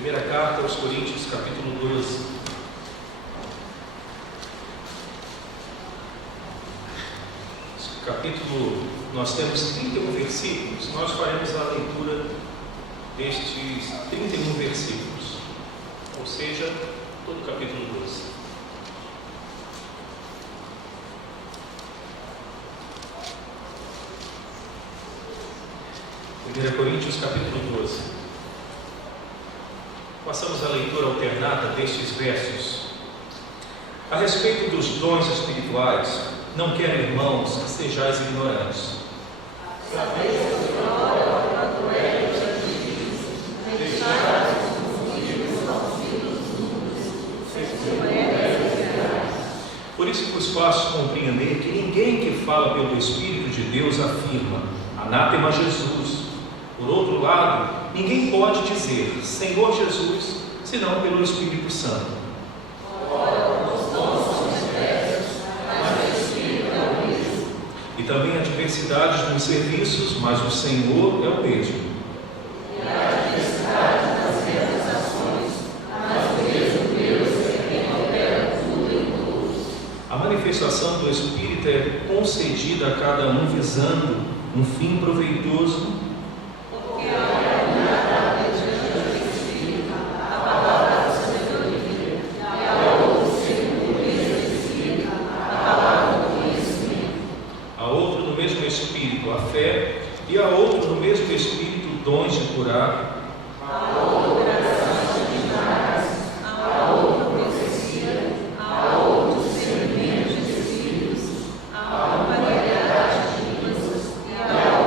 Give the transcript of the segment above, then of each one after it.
Primeira carta aos Coríntios, capítulo 12. Esse capítulo, nós temos 31 versículos. Nós faremos a leitura destes 31 versículos, ou seja, todo o capítulo 12. Primeira Coríntios, capítulo 12. Passamos a leitura alternada destes versos. A respeito dos dons espirituais, não quero, irmãos, que sejais ignorantes. Por isso vos faço compreender que ninguém que fala pelo Espírito de Deus afirma: anátema Jesus. Por outro lado, ninguém pode dizer Senhor Jesus, senão pelo Espírito Santo. E também há diversidades nos serviços, mas o Senhor é o mesmo. E há diversidade nas realizações, mas o mesmo Deus é quem opera tudo em todos. A manifestação do Espírito é concedida a cada um visando um fim proveitoso. A fé, e a outro no mesmo Espírito dons de curar, a outro operação de milagres, a outro profecia, a outro discernimento de espíritos, a outra variedade de línguas e a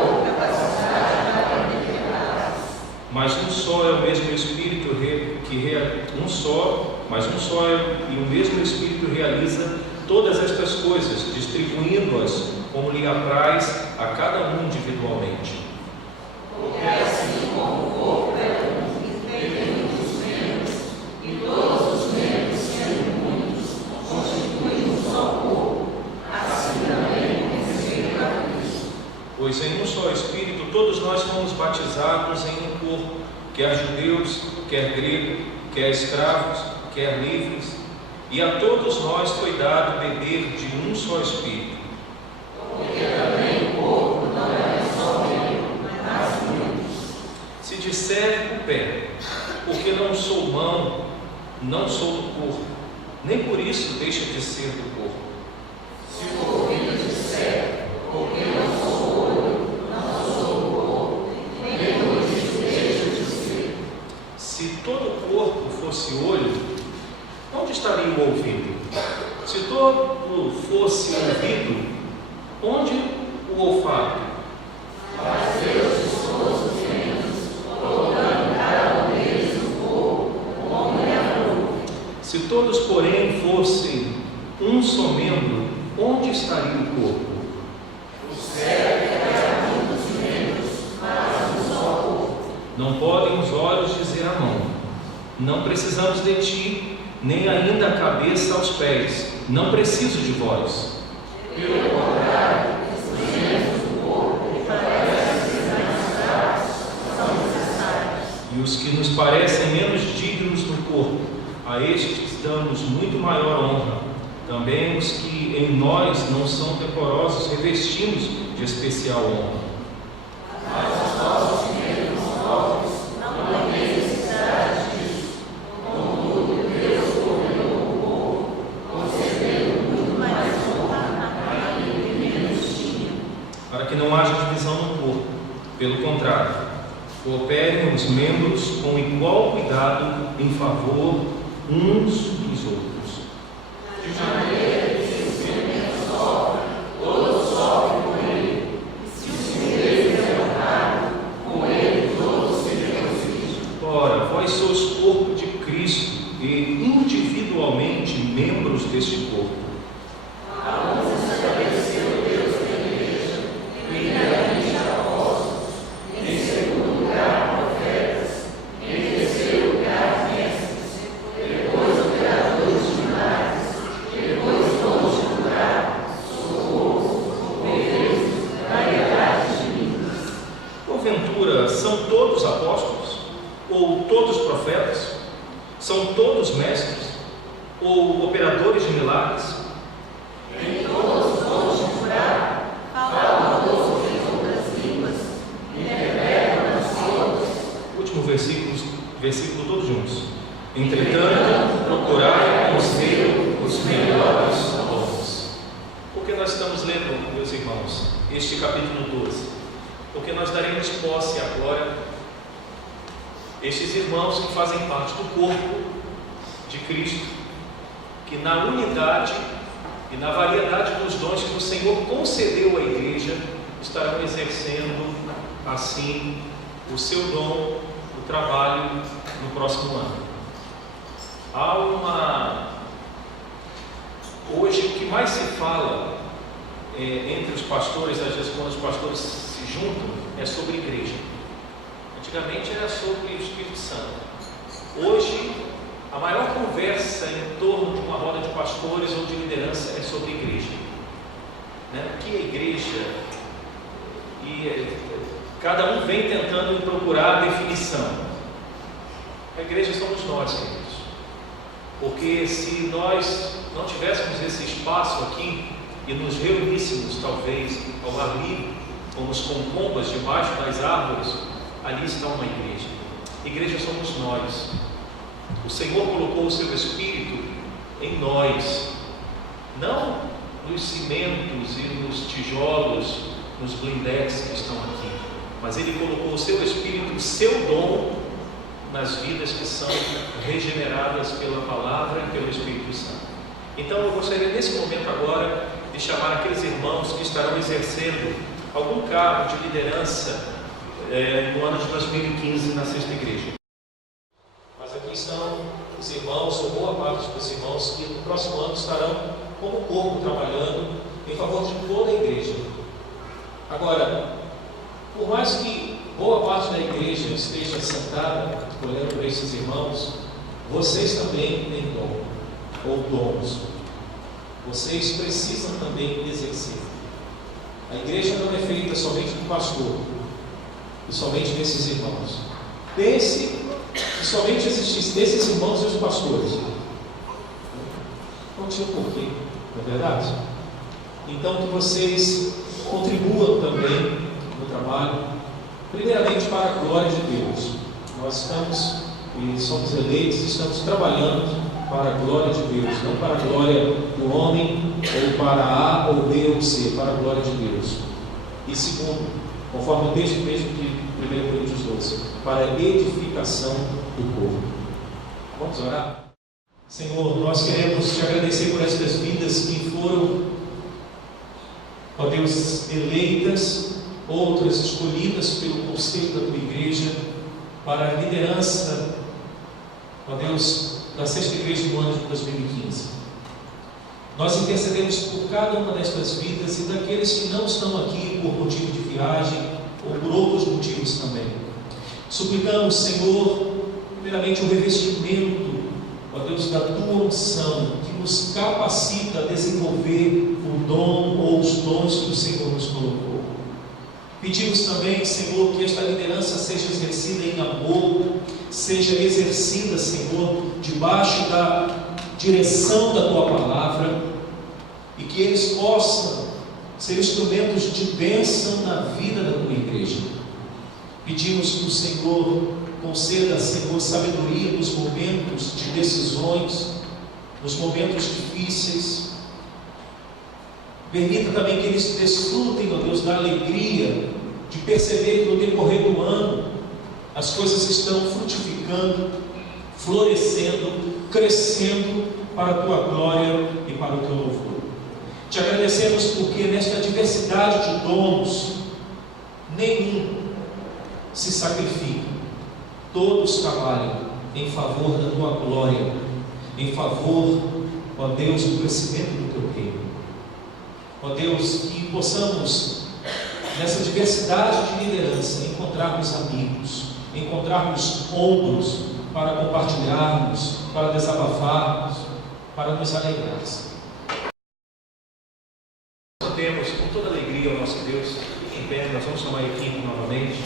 outra capacidade para interpretar. Mas um só é o mesmo Espírito e o mesmo Espírito realiza todas estas coisas, distribuindo-as como lhe apraz a cada um individualmente. Porque assim como o corpo é um e tem muitos membros, e todos os membros, sendo muitos, constituem um só corpo, assim também com respeito a Cristo. Pois em um só Espírito todos nós fomos batizados em um corpo, quer judeus, quer gregos, quer escravos, quer livres, e a todos nós foi dado beber de um só Espírito. Porque também o corpo não é só membro, mas muitos. Se disser o pé, porque não sou mão, não sou do corpo, nem por isso deixa de ser do corpo. Se o ouvido disser, porque não sou olho, não sou do corpo, nem por isso deixa de ser. Se todo o corpo fosse olho, onde estaria o ouvido? Se todo fosse ouvido, onde o olfato? Mas Deus dispôs os membros, colocando cada um deles no corpo, como ele amou. Se todos, porém, fossem um só membro, onde estaria o corpo? O cérebro é muitos membros, mas um só corpo. Não podem os olhos dizer à mão: não precisamos de ti, nem ainda a cabeça aos pés, não preciso de vós. Pelo contrário, os membros do corpo que parecem desnecessários são necessários. E os que nos parecem menos dignos do corpo, a estes damos muito maior honra. Também os que em nós não são decorosos revestimos de especial honra. Mas os nossos membros pobres não têm necessidade disso. Contudo, Deus governou o corpo, concedendo muito mais honra para que não haja divisão no corpo. Pelo contrário, cooperem os membros com igual cuidado em favor uns dos outros. De maneira que se os membros sofrem, todos sofrem com ele. E se os primeiros levantaram, com ele todos se regocijam. Ora, vós sois corpo de Cristo e individualmente membros deste corpo. Porventura, são todos apóstolos? Ou todos profetas? milagres? Em todos os dons de curar, falam todos em outras línguas, interpretam ansiosos. Último versículo todos juntos. Entretanto, procurai conselho os melhores dons. Por que nós estamos lendo, meus irmãos, este capítulo 12? Porque nós daremos posse agora estes irmãos que fazem parte do corpo de Cristo, que na unidade e na variedade dos dons que o Senhor concedeu à igreja, estarão exercendo assim o seu dom, o trabalho no próximo ano. Hoje o que mais se fala entre os pastores, às vezes quando os pastores se juntam, é sobre igreja. Antigamente era sobre o Espírito Santo. Hoje a maior conversa em torno de uma roda de pastores ou de liderança é sobre igreja. O que é igreja? E cada um vem tentando procurar a definição. A igreja somos nós, queridos. Porque se nós não tivéssemos esse espaço aqui e nos reuníssemos talvez ao ar livre, como os concombas debaixo das árvores, ali está uma igreja. Igreja somos nós. O Senhor colocou o seu Espírito em nós, não nos cimentos e nos tijolos, nos blindex que estão aqui, mas Ele colocou o seu Espírito, o seu dom, nas vidas que são regeneradas pela Palavra e pelo Espírito Santo. Então eu gostaria nesse momento agora de chamar aqueles irmãos que estarão exercendo algum cargo de liderança no ano de 2015 na Sexta Igreja. Mas aqui estão os irmãos, ou boa parte dos irmãos, que no próximo ano estarão como corpo trabalhando em favor de toda a igreja. Agora, por mais que boa parte da igreja esteja sentada, olhando para esses irmãos, vocês também têm dom, ou dons. Vocês precisam também exercer. A igreja não é feita somente do pastor, e somente desses irmãos. Pense que somente existissem esses irmãos e os pastores. Não tinha porquê, não é verdade? Então que vocês contribuam também no trabalho, primeiramente para a glória de Deus. Nós estamos e somos eleitos, estamos trabalhando para a glória de Deus, não para a glória do homem, ou para A, ou B, ou C, para a glória de Deus. E segundo, conforme o texto mesmo de 1 Coríntios 12, para a edificação do corpo. Vamos orar? Senhor, nós queremos te agradecer por estas vidas que foram, ó Deus, eleitas, outras escolhidas pelo conselho da tua igreja para a liderança, ó Deus, da Sexta Igreja do ano de 2015. Nós intercedemos por cada uma destas vidas e daqueles que não estão aqui por motivo de viagem ou por outros motivos também. Suplicamos, Senhor, primeiramente o revestimento, ó Deus, da tua unção, que nos capacita a desenvolver o dom ou os dons que o Senhor nos colocou. Pedimos também, Senhor, que esta liderança seja exercida em amor, seja exercida, Senhor, debaixo da direção da tua palavra, e que eles possam ser instrumentos de bênção na vida da tua igreja. Pedimos que o Senhor conceda, Senhor, sabedoria nos momentos de decisões, nos momentos difíceis. Permita também que eles desfrutem, ó Deus, da alegria de perceber que no decorrer do ano as coisas estão frutificando, florescendo, crescendo para a tua glória e para o teu louvor. Te agradecemos porque nesta diversidade de dons, nenhum se sacrifica, todos trabalham em favor da tua glória, em favor, ó Deus, do crescimento do teu reino. Ó Deus, que possamos, nessa diversidade de liderança, encontrarmos amigos, encontrarmos ombros para compartilharmos, para desabafarmos, para nos alegrarmos. Temos com toda alegria ao nosso Deus, em pé, nós vamos chamar a equipe novamente.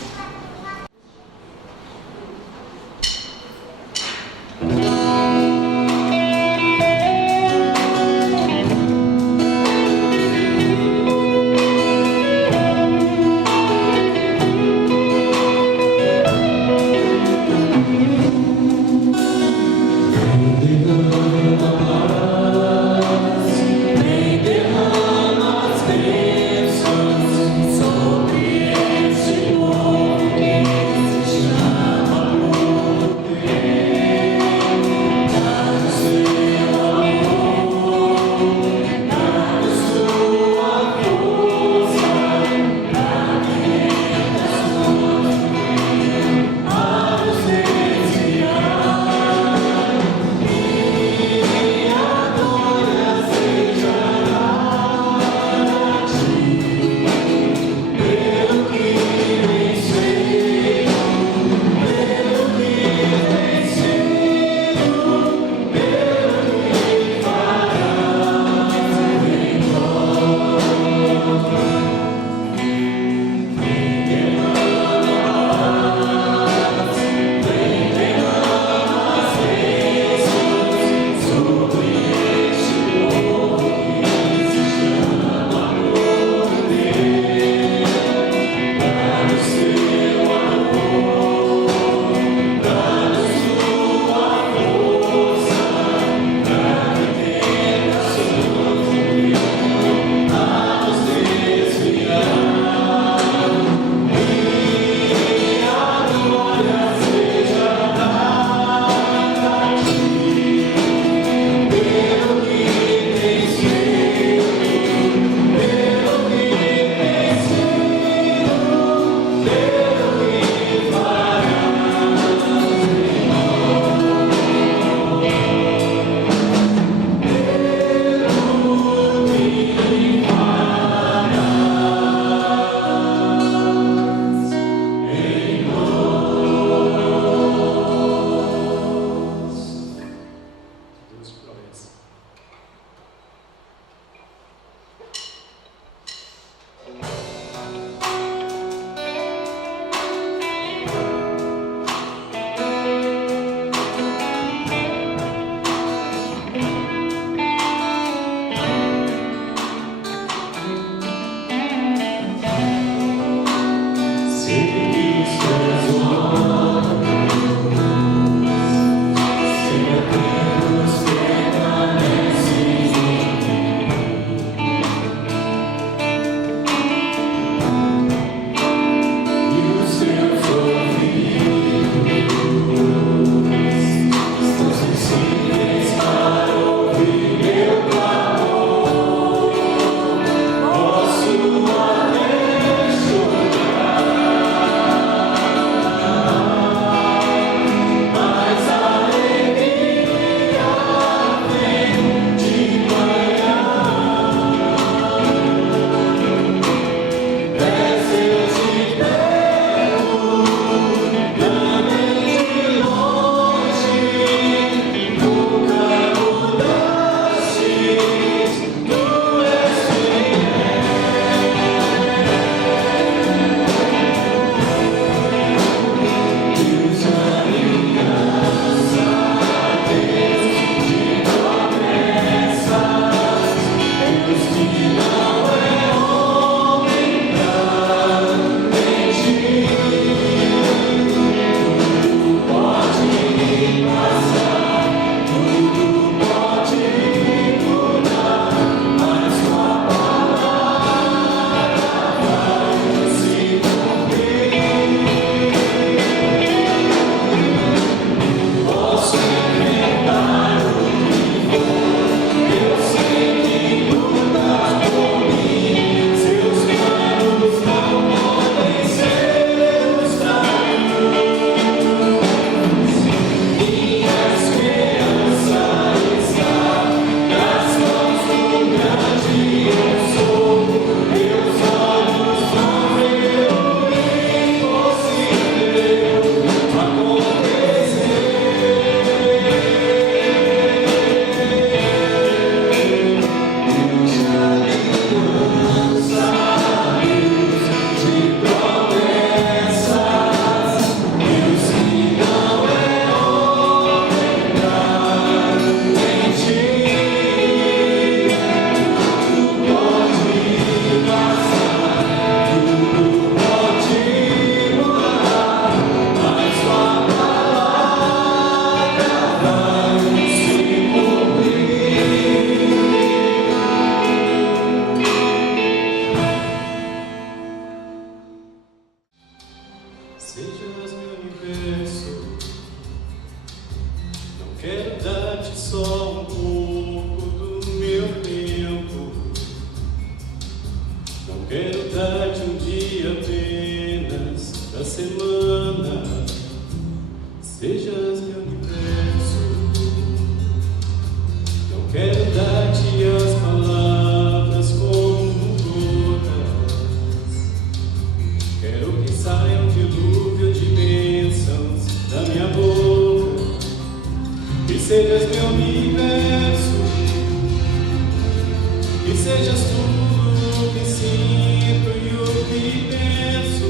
Que sejas tudo o que sinto e o que penso,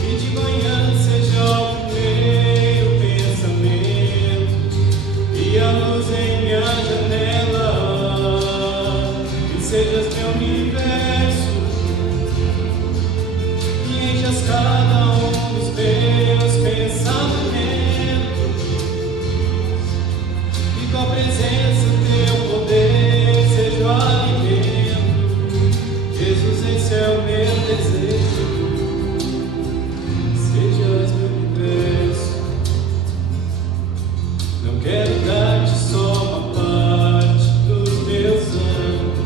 que de manhã seja o primeiro pensamento e a luz em minha janela. Que sejas meu universo, que enchas cada um dos meus pensamentos, e com a presença teu poder seja o alimento. Jesus, esse é o meu desejo. Sejas meu universo. Não quero dar-te só uma parte dos meus anos,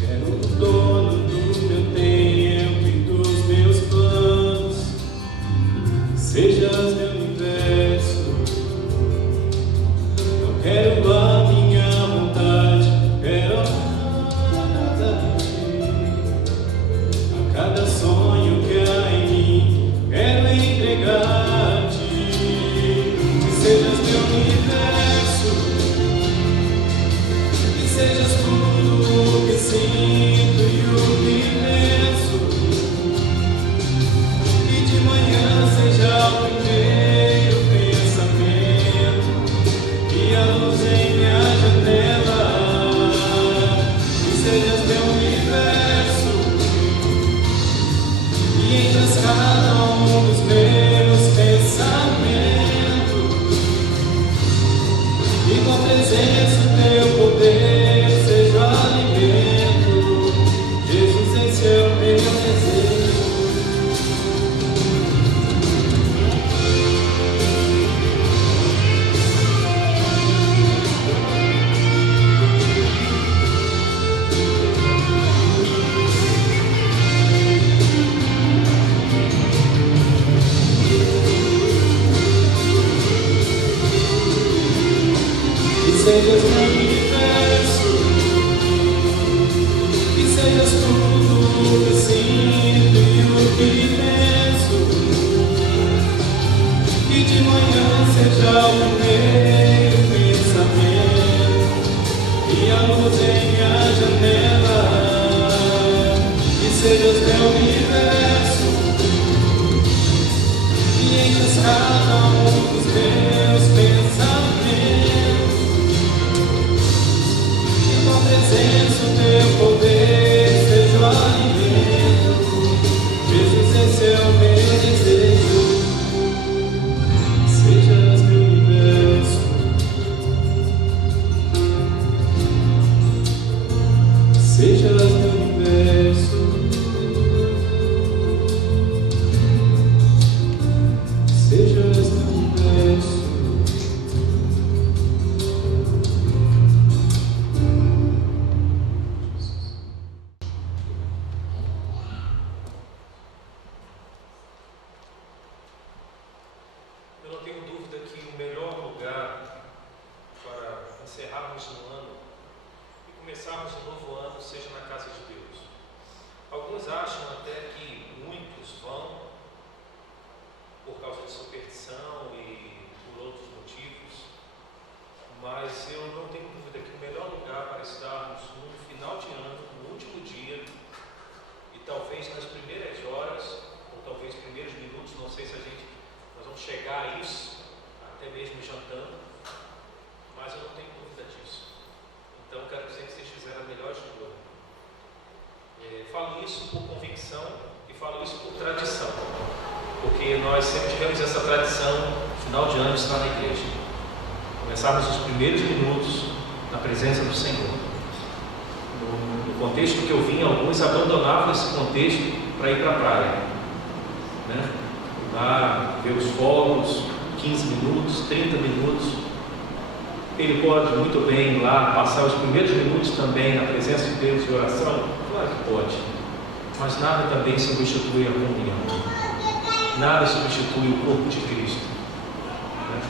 quero o dono do meu tempo e dos meus planos. Sejas meu universo. Não quero a minha vontade, quero agradar-te. A cada sonho que há em mim, quero entregar-te. Que sejas meu universo, que sejas tudo o que sinto e o que penso, que de manhã seja o primeiro pensamento e a luz em minha janela. Que sejas meu universo, e enchas cada um dos meus pensamentos, e com a presença teu poder seja o alimento. Jesus, esse é o meu desejo. Que sejas meu universo, que sejas tudo o que sinto e o que penso, que de manhã seja o primeiro pensamento e a luz em minha janela. Que sejas meu universo, que enchas cada um dos meus pensamentos, com a presença o teu poder seja o alimento. Jesus, esse é o meu desejo. Sejas meu universo. Sejas meu universo. Sejas meu universo. Eu não tenho dúvida que o melhor lugar para encerrarmos um ano e começarmos um novo ano seja na casa de Deus. Alguns acham até que muitos vão por causa de superstição e por outros motivos, mas eu não tenho dúvida que o melhor lugar para estarmos no final de ano, no último dia, e talvez nas primeiras horas, ou talvez primeiros minutos, não sei se nós vamos chegar a isso, até mesmo jantando, mas eu não tenho dúvida disso. Então quero dizer que vocês fizeram a melhor escolha. Falo isso por convicção e falo isso por tradição, porque nós sempre tivemos essa tradição, final de ano, estar na igreja. Começarmos os primeiros minutos na presença do Senhor. No contexto que eu vim, alguns abandonavam esse contexto para ir para a praia, né? Lá ver os fogos, 15 minutos, 30 minutos. Ele pode muito bem ir lá passar os primeiros minutos também na presença de Deus e oração? Claro que pode, mas nada também substitui a comunhão, nada substitui o corpo de Cristo, né?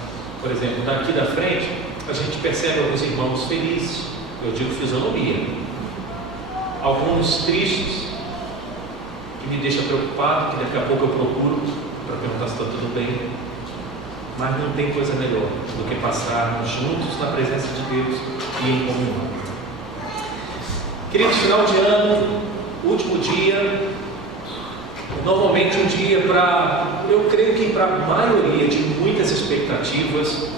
Por exemplo, daqui da frente a gente percebe alguns irmãos felizes, eu digo fisionomia, alguns tristes, que me deixa preocupado, que daqui a pouco eu procuro para perguntar se está tudo bem, mas não tem coisa melhor do que passarmos juntos na presença de Deus e em comunhão. Queridos, final de ano, último dia, normalmente um dia eu creio que para a maioria de muitas expectativas,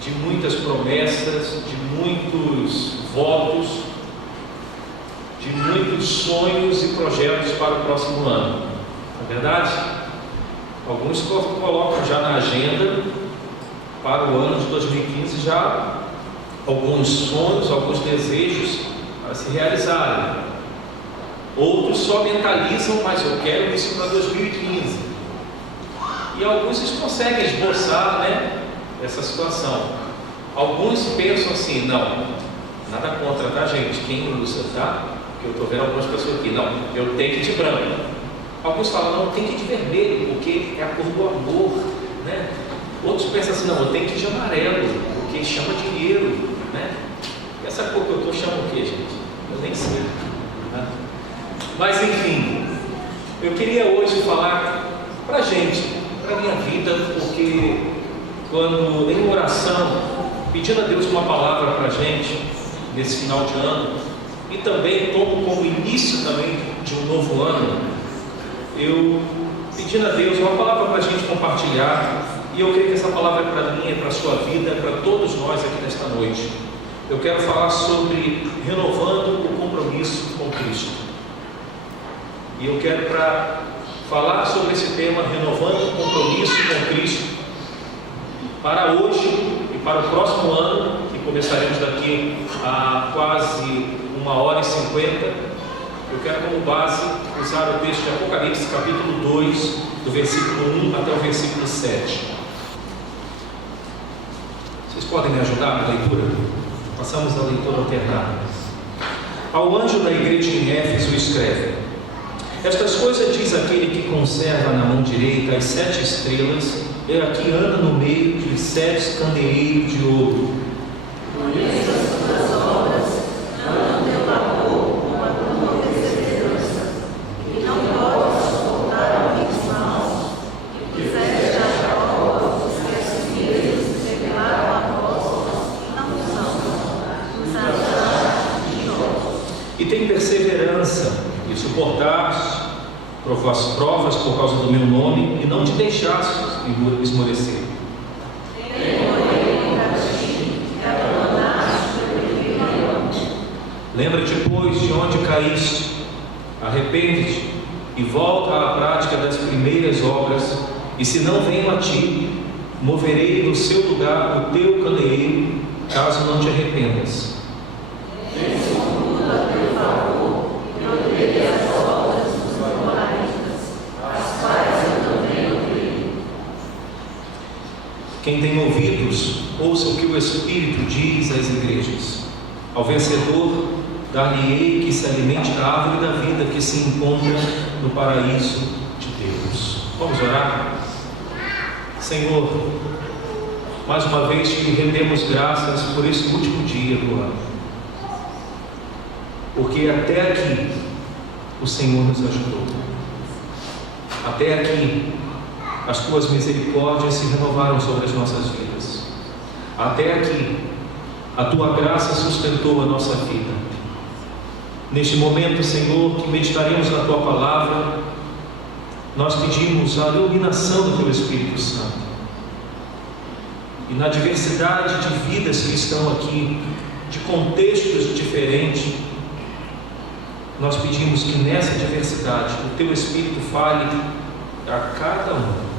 de muitas promessas, de muitos votos, de muitos sonhos e projetos para o próximo ano. Não é verdade? Alguns colocam já na agenda para o ano de 2015 já alguns sonhos, alguns desejos a se realizarem. Outros só mentalizam, mas eu quero isso para 2015. E alguns conseguem esboçar, né, essa situação. Alguns pensam assim, não, nada contra, tá, gente? Quem usa, tá? Porque eu estou vendo algumas pessoas aqui, não, eu tenho que ir de branco. Alguns falam, não, tem que ir de vermelho, porque é a cor do amor, né? Outros pensam assim, não, eu tenho que ir de amarelo, porque chama dinheiro, né? Essa cor que eu estou chama o quê, gente? Eu nem sei, né? Mas enfim, eu queria hoje falar para gente, para a minha vida, porque quando em oração, pedindo a Deus uma palavra para a gente, nesse final de ano, e também como início também de um novo ano, eu pedindo a Deus uma palavra para a gente compartilhar, e eu creio que essa palavra é para mim, é para a sua vida, é para todos nós aqui nesta noite. Eu quero falar sobre renovando o compromisso com Cristo. E eu quero falar sobre esse tema, renovando o compromisso com Cristo, para hoje e para o próximo ano, que começaremos daqui a quase 1h50. Eu quero como base usar o texto de Apocalipse, capítulo 2, do versículo 1 até o versículo 7. Vocês podem me ajudar na leitura? Passamos a leitura alternada. Ao anjo da igreja em Éfeso escreve: estas coisas diz aquele que conserva na mão direita as 7 estrelas, e aqui anda no meio de 7 candeeiros de ouro. Conheço as tuas obras, não teu labor, com a tua perseverança, e não podes suportar homens maus, que fizeste a prova os que se revelaram apóstolos e não são, os achados mentirosos. E tem perseverança e suportaste provas por causa do meu nome, e não te deixaste esmorecer. Lembra-te, pois, de onde caíste, arrepende-te e volta à prática das primeiras obras, e se não venho a ti, moverei do seu lugar o teu candeeiro, caso não te arrependas. Quem tem ouvidos, ouça o que o Espírito diz às igrejas. Ao vencedor, dar-lhe-ei que se alimente da árvore da vida que se encontra no paraíso de Deus. Vamos orar? Senhor, mais uma vez te rendemos graças por esse último dia do ano, porque até aqui o Senhor nos ajudou. Até aqui as tuas misericórdias se renovaram sobre as nossas vidas. Até aqui a tua graça sustentou a nossa vida. Neste momento, Senhor, que meditaremos na tua palavra, nós pedimos a iluminação do teu Espírito Santo. E na diversidade de vidas que estão aqui, de contextos diferentes, nós pedimos que nessa diversidade o teu Espírito fale a cada um,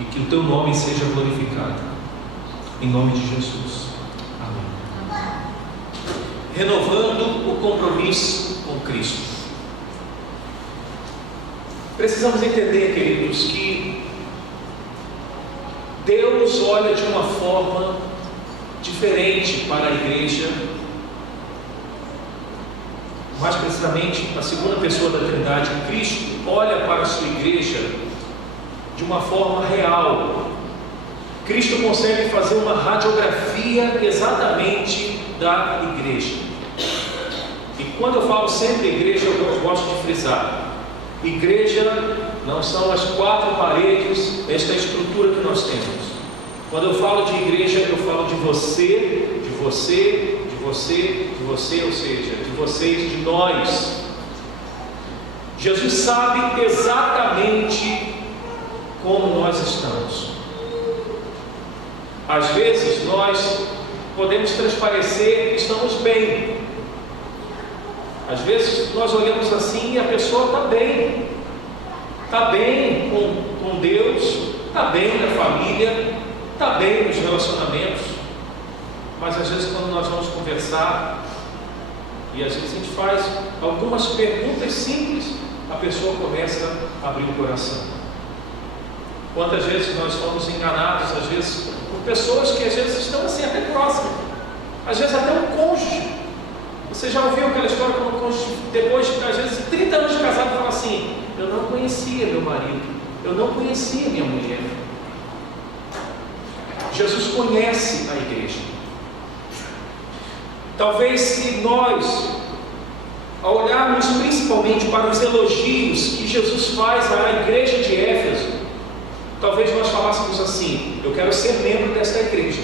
e que o teu nome seja glorificado, em nome de Jesus, amém. Renovando o compromisso com Cristo. Precisamos entender, queridos, que Deus olha de uma forma diferente para a igreja, mais precisamente a segunda pessoa da Trindade. Cristo olha para a sua igreja de uma forma real. Cristo consegue fazer uma radiografia exatamente da igreja. E quando eu falo sempre igreja, eu gosto de frisar: igreja não são as quatro paredes, esta estrutura que nós temos. Quando eu falo de igreja, eu falo de você, de você, de você, de você, ou seja, de vocês, de nós. Jesus sabe exatamente como nós estamos. Às vezes nós podemos transparecer que estamos bem. Às vezes nós olhamos assim e a pessoa está bem. Está bem com Deus, está bem na família, está bem nos relacionamentos. Mas às vezes quando nós vamos conversar, e às vezes a gente faz algumas perguntas simples, a pessoa começa a abrir o coração. Quantas vezes nós fomos enganados, às vezes, por pessoas que às vezes estão assim até próximas, às vezes até um cônjuge. Você já ouviu aquela história quando o cônjuge, depois de às vezes 30 anos de casado, fala assim: eu não conhecia meu marido, eu não conhecia minha mulher. Jesus conhece a igreja. Talvez se nós, ao olharmos principalmente para os elogios que Jesus faz à igreja de Éfeso, talvez nós falássemos assim: eu quero ser membro desta igreja,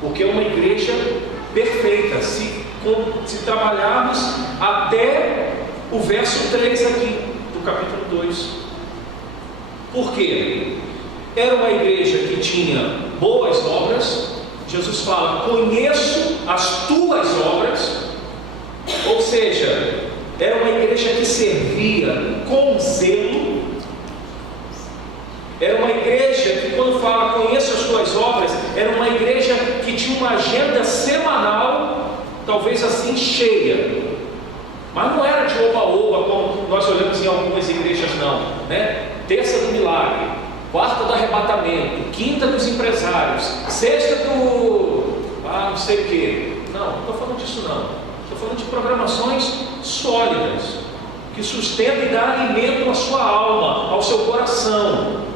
porque é uma igreja perfeita, se trabalharmos até o verso 3 aqui, do capítulo 2. Por quê? Era uma igreja que tinha boas obras. Jesus fala: conheço as tuas obras. Ou seja, era uma igreja que servia com zelo. Era uma igreja que, quando fala conheço as tuas obras, era uma igreja que tinha uma agenda semanal, talvez assim, cheia. Mas não era de oba-oba, como nós olhamos em algumas igrejas, não, né? Terça do milagre, quarta do arrebatamento, quinta dos empresários, sexta do não sei o quê. Não estou falando disso não. Estou falando de programações sólidas, que sustentam e dão alimento à sua alma, ao seu coração.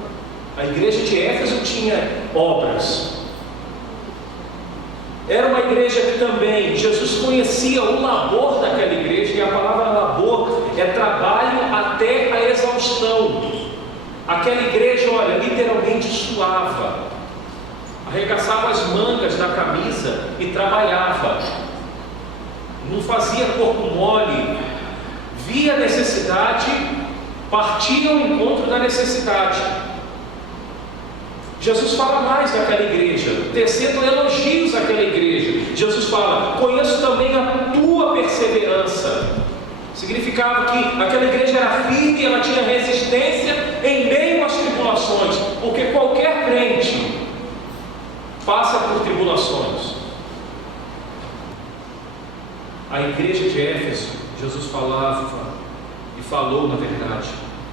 A igreja de Éfeso tinha obras. Era uma igreja que também Jesus conhecia o labor daquela igreja, e a palavra labor é trabalho até a exaustão. Aquela igreja, olha, literalmente suava, arregaçava as mangas da camisa e trabalhava, não fazia corpo mole, via a necessidade, partia ao encontro da necessidade. Jesus fala mais daquela igreja, tecendo elogios àquela igreja. Jesus fala: conheço também a tua perseverança. Significava que aquela igreja era firme, ela tinha resistência em meio às tribulações, porque qualquer crente passa por tribulações. A igreja de Éfeso, Jesus falava e falou, na verdade: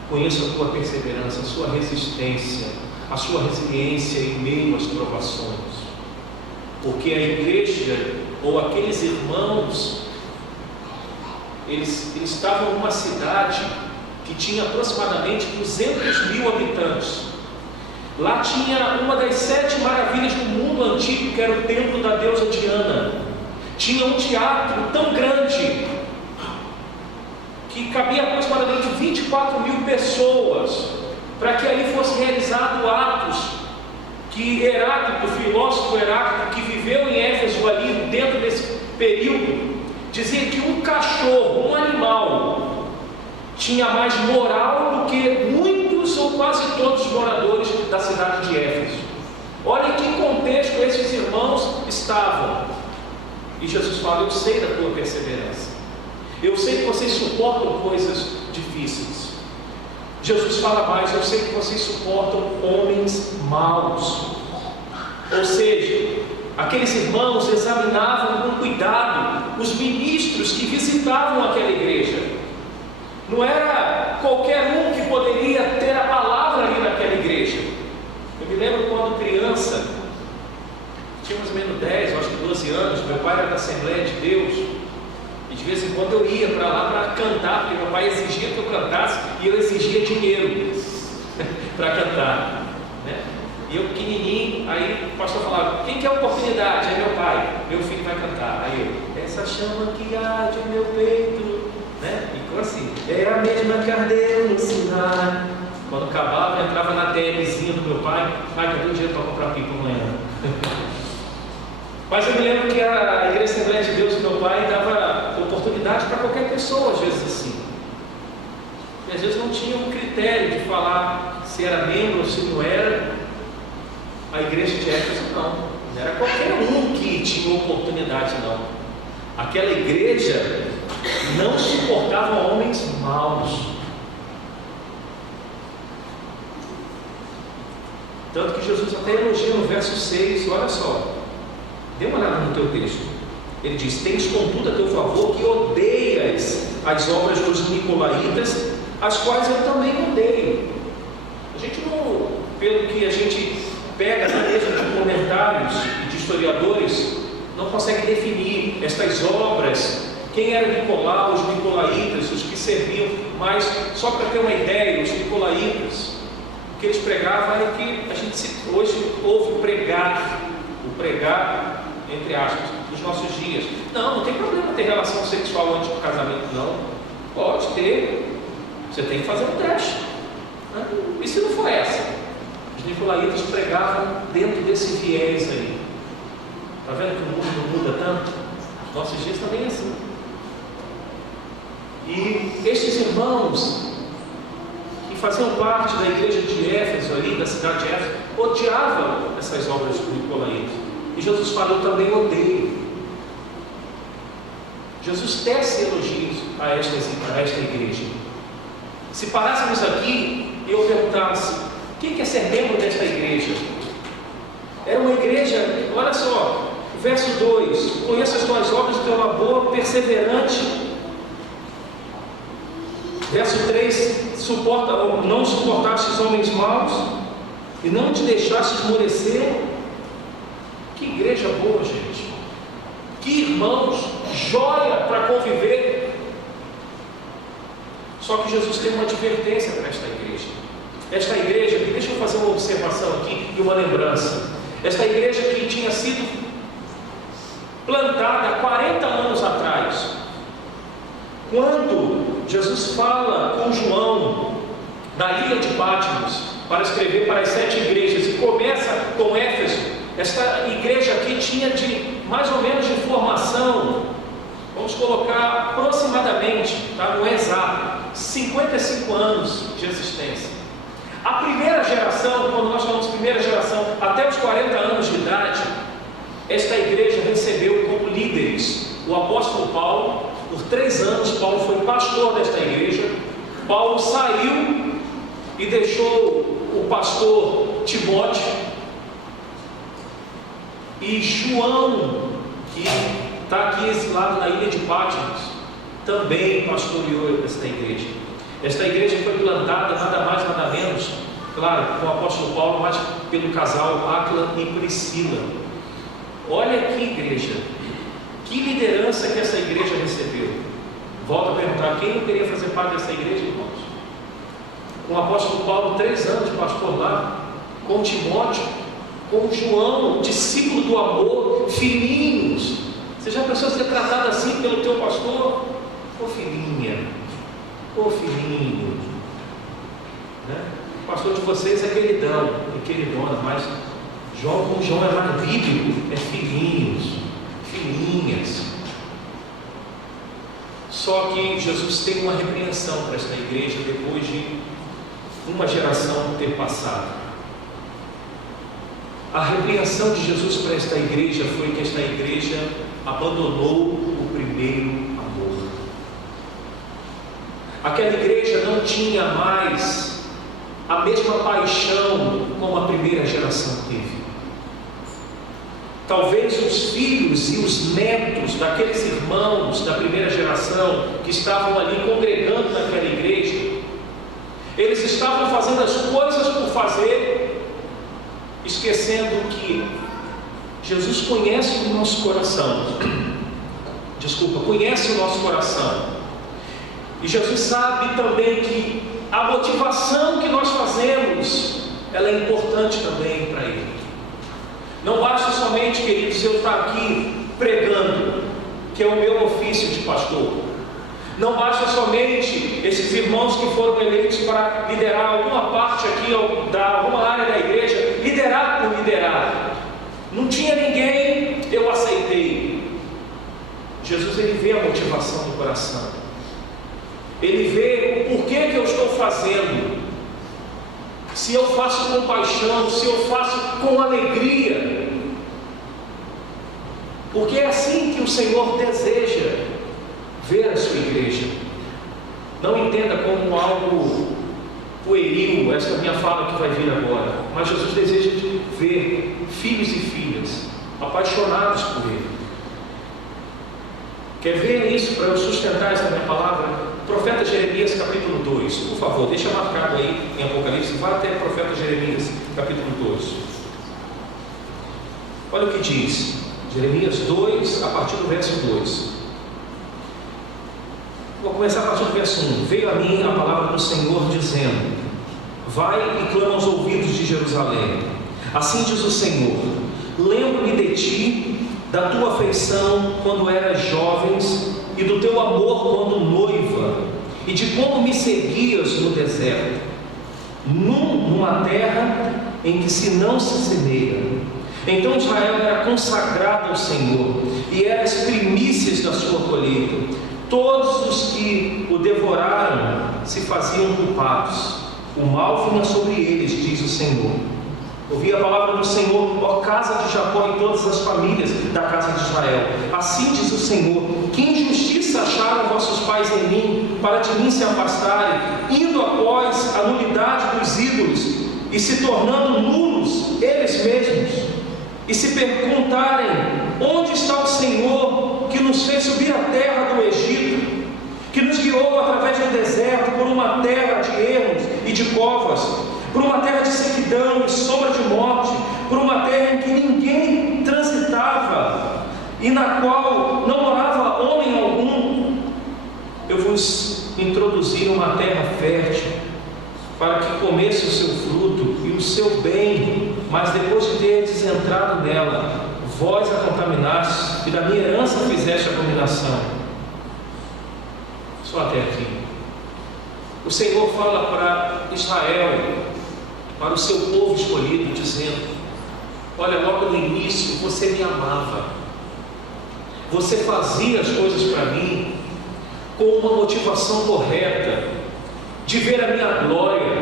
conheço a tua perseverança, a sua resistência, a sua resiliência em meio às provações. Porque a igreja, ou aqueles irmãos, eles estavam numa cidade que tinha aproximadamente 200.000 habitantes. Lá tinha uma das 7 maravilhas do mundo antigo, que era o templo da deusa Diana. Tinha um teatro tão grande que cabia aproximadamente 24.000 pessoas, para que ali fosse realizado atos que Heráclito, o filósofo Heráclito, que viveu em Éfeso ali dentro desse período, dizia que um cachorro, um animal, tinha mais moral do que muitos ou quase todos os moradores da cidade de Éfeso. Olha em que contexto esses irmãos estavam. E Jesus fala: eu sei da tua perseverança, eu sei que vocês suportam coisas difíceis. Jesus fala mais: eu sei que vocês suportam homens maus. Ou seja, aqueles irmãos examinavam com cuidado os ministros que visitavam aquela igreja. Não era qualquer um que poderia ter a palavra ali naquela igreja. Eu me lembro quando criança, tinha mais ou menos 10, acho que 12 anos, meu pai era da Assembleia de Deus, e de vez em quando eu ia para lá para cantar, porque meu pai exigia que eu cantasse, e eu exigia dinheiro para cantar, né? E eu pequenininho, aí o pastor falava: quem quer oportunidade? Aí meu pai: meu filho vai cantar. Aí eu: essa chama que arde em meu peito, né? E assim: é a mesma que ardeu no Sinai, Quando acabava, entrava na TLzinha do meu pai. Pai, cadê o dinheiro para comprar pipa amanhã? Mas eu me lembro que a Igreja Assembleia de Deus do meu pai dava oportunidade para qualquer pessoa, às vezes assim. E às vezes não tinha um critério de falar se era membro ou se não era. A igreja de Éfeso não. Não era qualquer um que tinha oportunidade, não. Aquela igreja não suportava homens maus. Tanto que Jesus até elogia no verso 6, olha só. Dê uma olhada no teu texto. Ele diz: tens contudo a teu favor que odeias as obras dos nicolaítas, as quais eu também odeio. A gente não, pelo que a gente pega na mesa de comentários e de historiadores, não consegue definir estas obras, quem era Nicolau, os nicolaítas, os que serviam, mas só para ter uma ideia, os nicolaítas, o que eles pregavam era que a gente hoje ouve pregar, o pregar, entre aspas, nos nossos dias. Não tem problema ter relação sexual antes do casamento, não. Pode ter, você tem que fazer um teste. Né? E se não for essa? Os nicolaítas pregavam dentro desse viés aí. Está vendo que o mundo não muda tanto? Os nossos dias também é assim. E estes irmãos que faziam parte da igreja de Éfeso, ali, da cidade de Éfeso, odiavam essas obras do nicolaíta. E Jesus falou: também odeio. Jesus tece elogios a esta igreja. Se parássemos aqui e eu perguntasse: quem quer ser membro desta igreja? Era uma igreja, olha só, verso 2: conheço as tuas obras, o teu labor perseverante. Verso 3: não suportastes homens maus e não te deixastes esmorecer. Que igreja boa, gente! Que irmãos, joia para conviver. Só que Jesus tem uma advertência para esta igreja. Esta igreja, deixa eu fazer uma observação aqui e uma lembrança. Esta igreja que tinha sido plantada há 40 anos atrás, quando Jesus fala com João na ilha de Patmos para escrever para as 7 igrejas e começa com Éfeso, esta igreja aqui tinha de mais ou menos de formação, vamos colocar aproximadamente, tá? Não é exato, 55 anos de existência. A primeira geração, quando nós falamos primeira geração, até os 40 anos de idade, esta igreja recebeu como líderes o apóstolo Paulo. Por 3 anos Paulo foi pastor desta igreja. Paulo saiu e deixou o pastor Timóteo. E João, que está aqui exilado na ilha de Patmos, também pastoreou esta igreja. Esta igreja foi plantada nada mais, nada menos, claro, com o apóstolo Paulo, mas pelo casal Áquila e Priscila. Olha que igreja, que liderança que essa igreja recebeu. Volto a perguntar: quem não queria fazer parte dessa igreja, irmãos? Com o apóstolo Paulo, 3 anos de pastor lá, com Timóteo, com João, discípulo do amor, filhinhos. Você já pensou ser tratado assim pelo teu pastor? Ô filhinha, ô filhinho, né? O pastor de vocês é queridão e queridona, mas João, como João é mais bíblico, é filhinhos, filhinhas. Só que Jesus tem uma repreensão para esta igreja depois de uma geração ter passado. A repreensão de Jesus para esta igreja foi que esta igreja abandonou o primeiro amor. Aquela igreja não tinha mais a mesma paixão como a primeira geração teve. Talvez os filhos e os netos daqueles irmãos da primeira geração que estavam ali congregando naquela igreja, eles estavam fazendo as coisas por fazer, esquecendo que Jesus conhece o nosso coração. Conhece o nosso coração. E Jesus sabe também que a motivação que nós fazemos, ela é importante também para Ele. Não basta somente, queridos, eu estar aqui pregando, que é o meu ofício de pastor. Não basta somente esses irmãos que foram eleitos para liderar alguma parte aqui, alguma área da igreja, liderar por liderar. Não tinha ninguém, eu aceitei. Jesus, ele vê a motivação do coração. Ele vê o porquê que eu estou fazendo. Se eu faço com paixão, se eu faço com alegria. Porque é assim que o Senhor deseja ver a sua igreja. Não entenda como algo pueril esta minha fala que vai vir agora, mas Jesus deseja ver filhos e filhas apaixonados por Ele. Quer ver isso para eu sustentar essa minha palavra? Profeta Jeremias, capítulo 2. Por favor, deixa marcado aí em Apocalipse. Vá até o profeta Jeremias, capítulo 2. Olha o que diz Jeremias 2, a partir do verso 2. Vou começar a partir do verso 1. Veio a mim a palavra do Senhor dizendo: vai e clama aos ouvidos de Jerusalém. Assim diz o Senhor: lembro-me de ti, da tua afeição quando eras jovens, e do teu amor quando noiva, e de como me seguias no deserto, numa terra em que se não se semeia. Então Israel era consagrado ao Senhor, e era as primícias da sua colheita. Todos os que o devoraram se faziam culpados. O mal vinha sobre eles, diz o Senhor. Ouvi a palavra do Senhor, ó casa de Jacó, e todas as famílias da casa de Israel. Assim diz o Senhor: que injustiça acharam vossos pais em mim, para de mim se afastarem, indo após a nulidade dos ídolos, e se tornando nulos eles mesmos, e se perguntarem: onde está o Senhor que nos fez subir a terra do Egito, que nos guiou através do deserto, por uma terra de ermos e de covas, por uma terra de sequidão e sombra de morte, por uma terra em que ninguém transitava, e na qual não morava homem algum. Eu vos introduzi uma terra fértil, para que comesse o seu fruto e o seu bem, mas depois de terdes entrado nela, vós a contaminaste, e da minha herança fizeste abominação. Só até aqui. O Senhor fala para Israel, para o seu povo escolhido, dizendo: olha, logo no início você me amava, você fazia as coisas para mim com uma motivação correta, de ver a minha glória,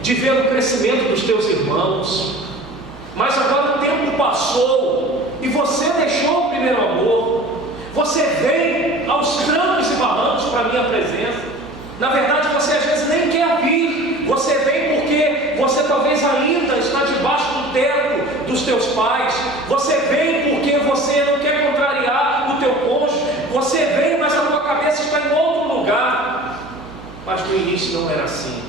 de ver o crescimento dos teus irmãos. Mas agora o tempo passou e você deixou o primeiro amor. Você vem aos trancos e barrancos para a minha presença. Na verdade, você às vezes nem quer vir. Você vem porque você talvez ainda está debaixo do teto dos teus pais. Você vem porque você não quer contrariar o teu cônjuge. Você vem, mas a tua cabeça está em outro lugar. Mas no início não era assim.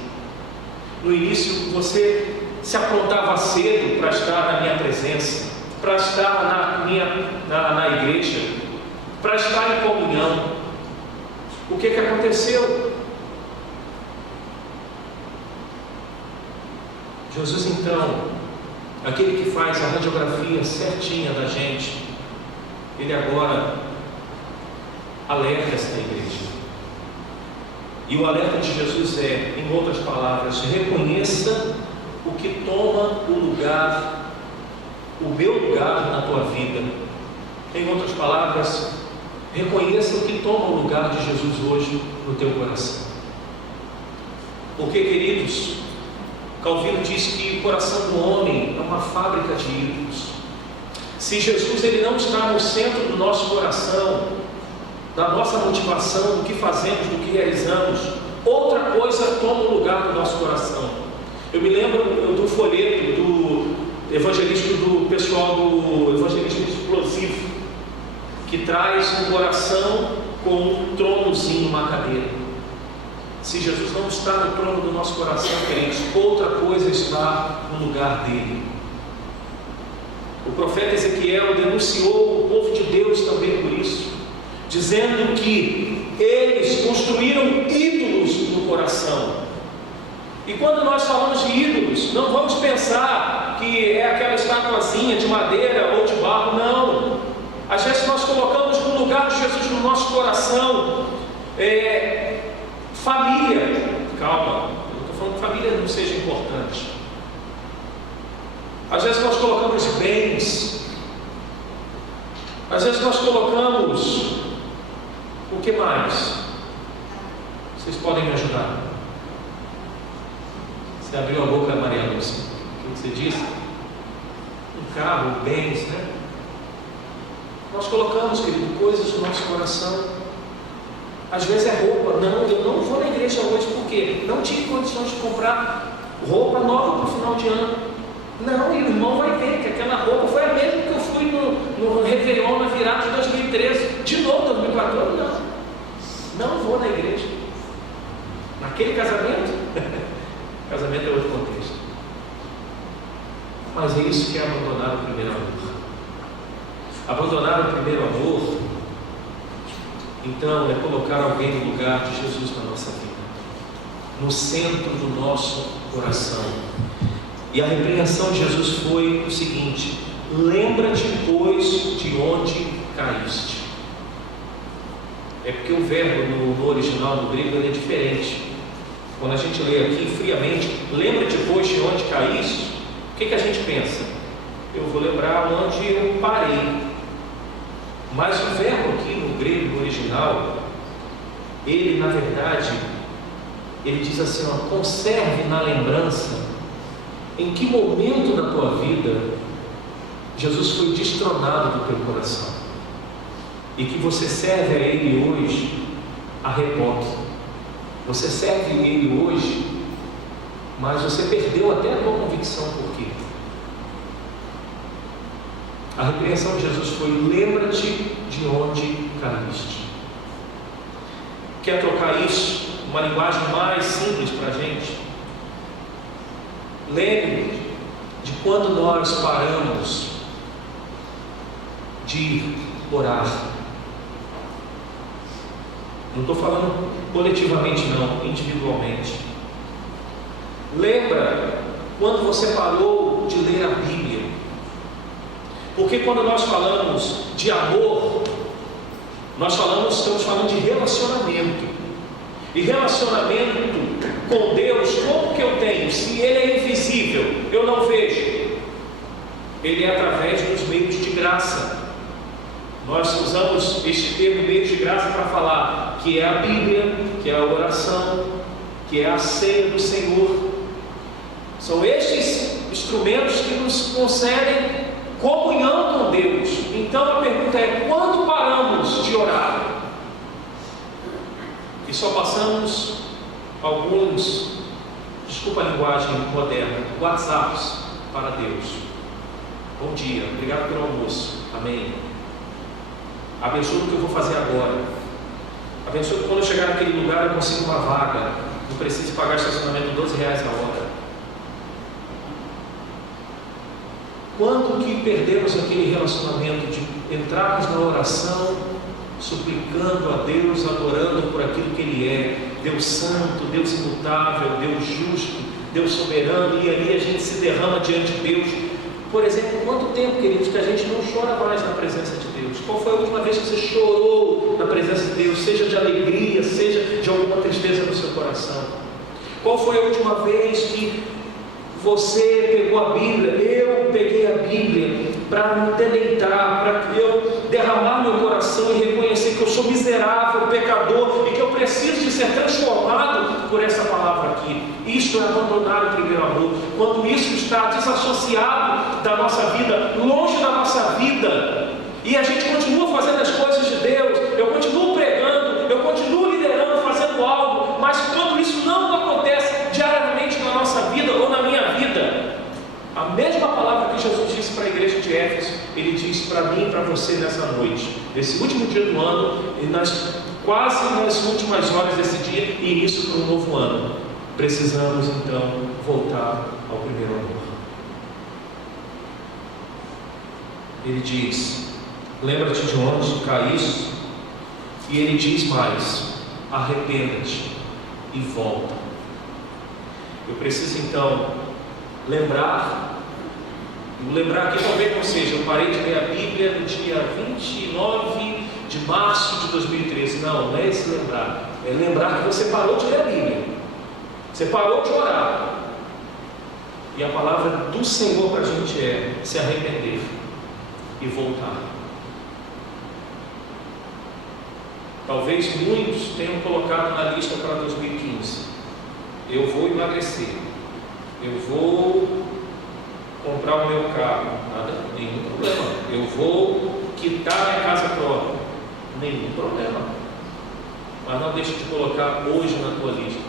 No início você se aprontava cedo para estar na minha presença, para estar na igreja, para estar em comunhão. O que aconteceu? Jesus, então, aquele que faz a radiografia certinha da gente, ele agora alerta esta igreja. E o alerta de Jesus é, em outras palavras, reconheça o que toma o lugar, o meu lugar na tua vida. Em outras palavras, reconheça o que toma o lugar de Jesus hoje no teu coração. Porque, queridos, Calvino diz que o coração do homem é uma fábrica de ídolos. Se Jesus ele não está no centro do nosso coração, da nossa motivação, do que fazemos, do que realizamos, outra coisa toma o lugar do nosso coração. Eu me lembro do folheto do evangelista, do pessoal do evangelismo explosivo, que traz um coração com um tronozinho, uma cadeira. Se Jesus não está no trono do nosso coração, queridos, outra coisa está no lugar dele. O profeta Ezequiel denunciou o povo de Deus também por isso, dizendo que eles construíram ídolos no coração. E quando nós falamos de ídolos, não vamos pensar que é aquela estatuazinha de madeira ou de barro, não. Às vezes nós colocamos no lugar de Jesus no nosso coração Família, calma, eu não estou falando que família não seja importante. Às vezes nós colocamos bens, às vezes nós colocamos o que mais? Vocês podem me ajudar? Você abriu a boca, Maria Lúcia. O que você disse? Um carro, bens, né? Nós colocamos, querido, coisas no nosso coração. Às vezes é roupa. Não, eu não vou na igreja hoje porque não tive condições de comprar roupa nova para o final de ano. Não, e o irmão vai ver que aquela roupa foi a mesma que eu fui no Réveillon, na virada de 2013. De novo, 2014, não vou na igreja. Naquele casamento, casamento é outro contexto. Mas é isso que é abandonar o primeiro amor. Abandonar o primeiro amor, então, é colocar alguém no lugar de Jesus na nossa vida, no centro do nosso coração. E a repreensão de Jesus foi o seguinte: lembra-te, pois, de onde caíste. É porque o verbo no original, no grego, ele é diferente. Quando a gente lê aqui friamente, lembra-te, pois, de onde caíste, o que a gente pensa? Eu vou lembrar onde eu parei. Mas o verbo aqui no grego, no original, ele na verdade, ele diz assim, conserve na lembrança em que momento da tua vida Jesus foi destronado do teu coração e que você serve a Ele hoje a reboque. Você serve a Ele hoje, mas você perdeu até a tua convicção. Por quê? A repreensão de Jesus foi: lembra-te de onde caíste. Quer trocar isso? Uma linguagem mais simples para a gente? Lembre de quando nós paramos de orar. Não estou falando coletivamente não, individualmente. Lembra quando você parou de ler a Bíblia? Porque quando nós falamos de amor, estamos falando de relacionamento. E relacionamento com Deus, como que eu tenho? Se Ele é invisível, eu não vejo. Ele é através dos meios de graça. Nós usamos este termo, meios de graça, para falar que é a Bíblia, que é a oração, que é a ceia do Senhor. São estes instrumentos que nos concedem comunhão com Deus. Então a pergunta é: quando paramos de orar? E só passamos alguns, desculpa a linguagem moderna, WhatsApps para Deus. Bom dia, obrigado pelo almoço, amém. Abençoa o que eu vou fazer agora. Abençoa que quando eu chegar naquele lugar eu consiga uma vaga, não preciso pagar estacionamento R$12 a hora. Quando que perdemos aquele relacionamento de entrarmos na oração, suplicando a Deus, adorando por aquilo que Ele é, Deus santo, Deus imutável, Deus justo, Deus soberano, e ali a gente se derrama diante de Deus? Por exemplo, quanto tempo, queridos, que a gente não chora mais na presença de Deus? Qual foi a última vez que você chorou na presença de Deus, seja de alegria, seja de alguma tristeza no seu coração? Qual foi a última vez que você pegou a Bíblia? Eu peguei a Bíblia para me deleitar, para eu derramar meu coração e reconhecer que eu sou miserável, pecador e que eu preciso de ser transformado por essa palavra aqui. Isso é abandonar o primeiro amor. Quando isso está desassociado da nossa vida, longe da nossa vida, e a gente continua fazendo as coisas de Deus, eu continuo pregando, eu continuo liderando, fazendo algo, mas quando isso não acontece diariamente na nossa vida ou na minha vida, a mesma palavra que Jesus disse para a igreja de Éfeso, Ele diz para mim e para você nessa noite, nesse último dia do ano, e quase nas últimas horas desse dia, e início para um novo ano. Precisamos então voltar ao primeiro amor. Ele diz: lembra-te de onde caíste, e Ele diz mais: arrependa-te e volta. Eu preciso então lembrar aqui talvez não seja, eu parei de ler a Bíblia no dia 29 de março de 2013. Não é esse lembrar. É lembrar que você parou de ler a Bíblia. Você parou de orar. E a palavra do Senhor para a gente é se arrepender e voltar. Talvez muitos tenham colocado na lista para 2015: eu vou emagrecer, eu vou comprar o meu carro, nenhum problema. Eu vou quitar minha casa própria, nenhum problema. Mas não deixe de colocar hoje na tua lista: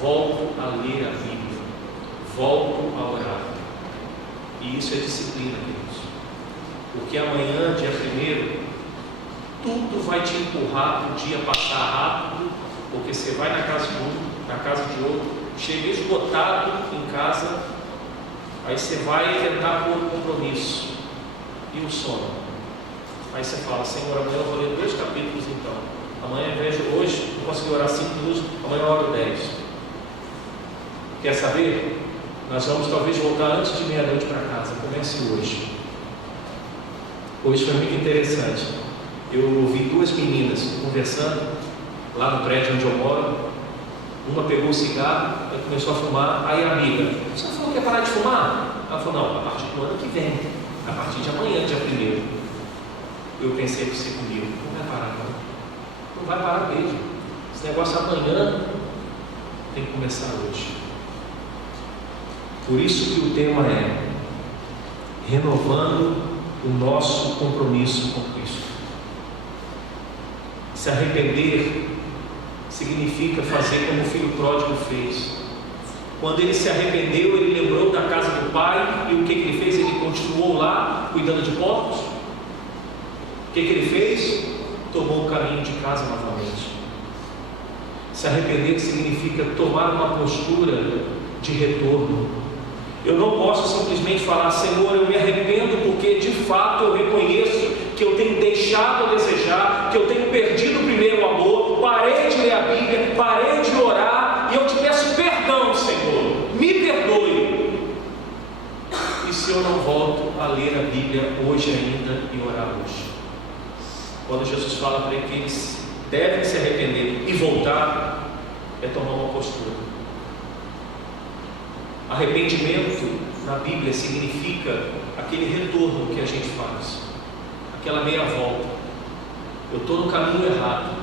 volto a ler a Bíblia, volto a orar. E isso é disciplina, queridos. Porque amanhã, dia 1º, tudo vai te empurrar para o dia passar rápido, porque você vai na casa de um, na casa de outro, chega esgotado em casa, aí você vai tentar pôr um compromisso, e o sono. Aí você fala: Senhor, amanhã eu vou ler 2 capítulos então. Amanhã, ao invés de hoje, eu consegui orar 5 minutos, amanhã eu oro 10. Quer saber? Nós vamos talvez voltar antes de meia-noite para casa. Comece hoje. Hoje foi muito interessante. Eu ouvi 2 meninas conversando lá no prédio onde eu moro. Uma pegou o cigarro e começou a fumar. Aí a amiga: você falou que ia parar de fumar? Ela falou: não, a partir do ano que vem, a partir de amanhã, dia 1º. Eu pensei para você comigo: não vai parar não. Não vai parar mesmo. Esse negócio amanhã tem que começar hoje. Por isso que o tema é renovando o nosso compromisso com Cristo. Se arrepender significa fazer como o filho pródigo fez. Quando ele se arrependeu, ele lembrou da casa do pai, e o que ele fez? Ele continuou lá cuidando de porcos. O que ele fez? Tomou o caminho de casa novamente. Se arrepender significa tomar uma postura de retorno. Eu não posso simplesmente falar: Senhor, eu me arrependo porque de fato eu reconheço que eu tenho deixado a desejar, que eu tenho perdido o primeiro amor, parei de ler a Bíblia, parei de orar, e eu te peço perdão, Senhor, me perdoe. E se eu não volto a ler a Bíblia hoje ainda e orar hoje? Quando Jesus fala para ele que eles devem se arrepender e voltar, é tomar uma postura. Arrependimento na Bíblia significa aquele retorno que a gente faz, aquela meia volta. Eu estou no caminho errado,